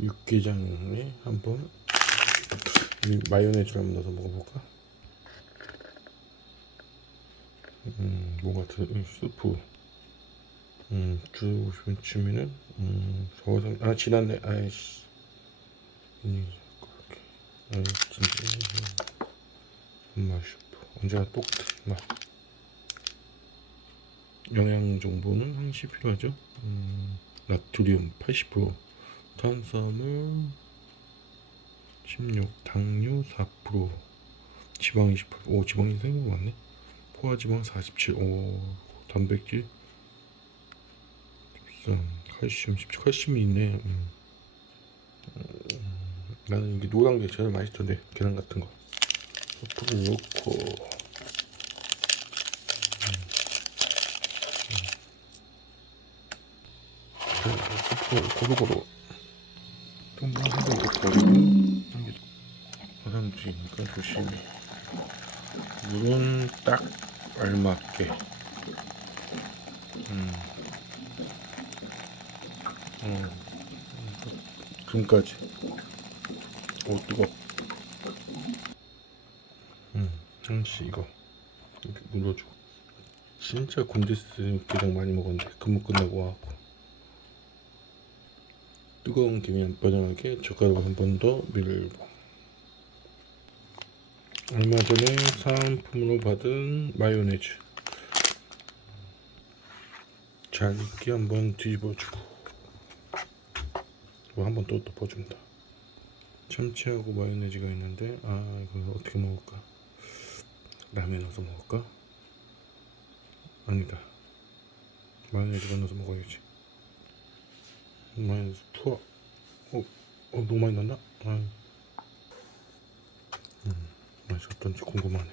육개장에 한번 이 마요네즈를 한번 넣어서 먹어볼까? 음, 뭐가 들, 이 스프. 음, 주고 싶은 취미는, 음, 저거는, 아, 지났네, 아이씨. 음. 아이, 진짜. 엄마 슈프. 언제나 똑같은 맛. 영양 정보는 항시 필요하죠. 음, 나트륨 80%, 탄수화물 16, 당류 4%, 지방 20%. 오, 지방이 생각보다 많네. 포화지방 47, 오, 단백질. 13, 칼슘 17, 칼슘이 있네. 음. 음, 나는 이게 노란 게 제일 맛있던데 계란 같은 거. 소프를 넣고. 소프 고루고루 한번 더 버리고 이게 화장지니까 조심히. 물은 딱 알맞게. 음. 음. 금까지. 오 뜨거. 음 향씨 이거. 이렇게 눌러주고. 진짜 곤데스 게장 많이 먹었는데 근무 끝나고 와갖고 뜨거운 김이 안 빠져나게 젓가락을 한번 더 밀고. 얼마 전에 사은품으로 받은 마요네즈. 잘 익게 한번 뒤집어주고. 이거 한번 또 덮어줍니다. 참치하고 마요네즈가 있는데 아 이거 어떻게 먹을까? 라면 넣어서 먹을까? 아니다. 마요네즈가 넣어서 먹어야지 마요네즈 투어. 어, 어 너무 많이 넣나? 아, 음, 어떤지 궁금하네